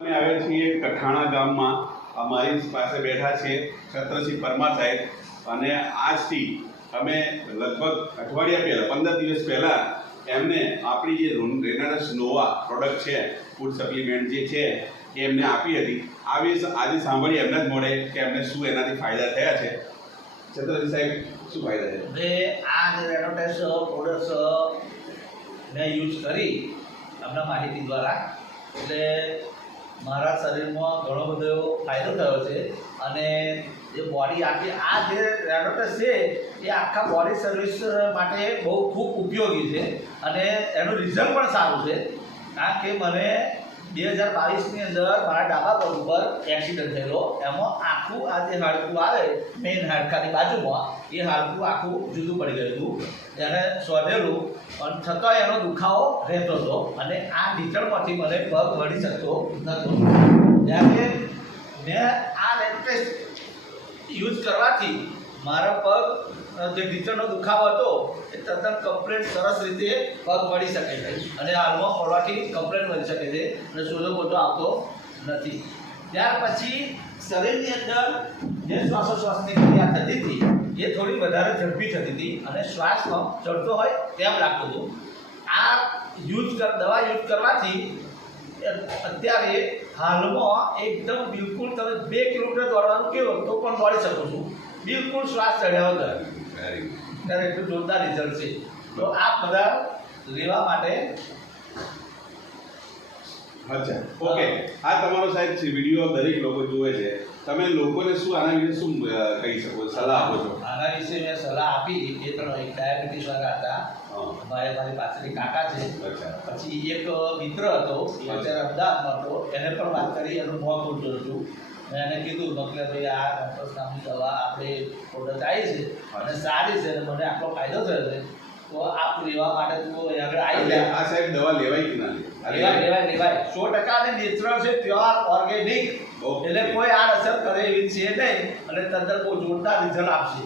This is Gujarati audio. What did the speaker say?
અમે આવ્યા છીએ કઠાણા ગામમાં. અમારી પાસે બેઠા છે છત્રસિંહ પરમાર સાહેબ, અને આજથી અમે લગભગ અઠવાડિયા પહેલાં 15 દિવસ પહેલાં એમને આપણી જે રેનાડસ નોવા પ્રોડક્ટ છે, ફૂડ સપ્લિમેન્ટ જે છે એ એમને આપી હતી. આજે સાંભળીએ એમના જ મોડે કે એમને શું એનાથી ફાયદા થયા છે. છત્રસિંહ સાહેબ, શું ફાયદા છે? મેં આ જે રેનોટેસ પ્રોડક્ટ્સ મેં યુઝ કરી આપણા માહિતી દ્વારા, એટલે મારા શરીરમાં ઘણો બધો એવો ફાયદો થયો છે. અને જે બોડી આખી આ જે રેનોટેસ છે એ આખા બોડી સર્વિસ માટે બહુ ખૂબ ઉપયોગી છે, અને એનું રિઝલ્ટ પણ સારું છે. કારણ કે મને 2022ની અંદર મારા ડાબા પગ ઉપર એક્સિડન્ટ થયેલો. એમાં આખું આ જે હાડકું આવે મેઇન હાડકાની બાજુમાં, એ હાડકું આખું જુદું પડી ગયું હતું, એને શોધેલું, અને છતાં એનો દુખાવો રહેતો હતો, અને આ ઢીચણમાંથી મને પગ વળી શકતો નહોતો. ત્યારે મેં આ રેનોટેસ યુઝ કરવાથી મારા પગ જે ઢીચણનો દુખાવો હતો એ તદ્દન કમ્પ્લેટ સરસ રીતે પગ વળી શકે છે, અને હાલમાં ફરવાથી કમ્પ્લેટ વળી શકે છે, અને સોજો બોજો આવતો નથી. ત્યાર પછી શરીરની અંદર જે શ્વાસોશ્વાસની ક્રિયા થતી હતી એ થોડી વધારે ઝડપી થતી હતી, અને શ્વાસમાં ચડતો હોય તેમ લાગતું હતું. આ દવા યુઝ કરવાથી અત્યારે હાલમાં એકદમ બિલકુલ તમે 2 કિલોમીટર દોડવાનું કહો તો પણ દોડી શકો છો, બિલકુલ શ્વાસ ચડ્યા વગર. ત્યારે એટલું જોરદાર રિઝલ્ટ છે. તો આ બધા લેવા માટે. અચ્છા, ઓકે. આ તમારો સાહેબ વિડીયો દરેક લોકો જુએ છે. તમે લોકોને શું આના વિશે શું કહી શકો, સલાહ આપો છો? આના વિશે મેં સલાહ આપી. એક ડાયાબિટીસ વાળા હતા, મારી પાછળની કાકા છે. પછી એક મિત્ર હતો, એ અત્યારે અમદાવાદમાં હતો, એને પણ વાત કરી, એનું મોં ખોલતું હતું. મેં એને કીધું કે ભાઈ આ ડૉક્ટર નામની દવા આપણે પ્રોડક્ટ આવી છે અને સારી છે, અને મને આટલો ફાયદો થયો છે, તો આપ લેવા માટે તું આગળ આવી જાય. આ સાહેબ દવા લેવાય કે ના લેવાય 100% અને નેચરલ છે, પ્યોર ઓર્ગેનિક, એટલે કોઈ આડઅસર કરે એવી છે નહીં, અને તદ્દન બહુ જોરદાર રિઝલ્ટ આપશે.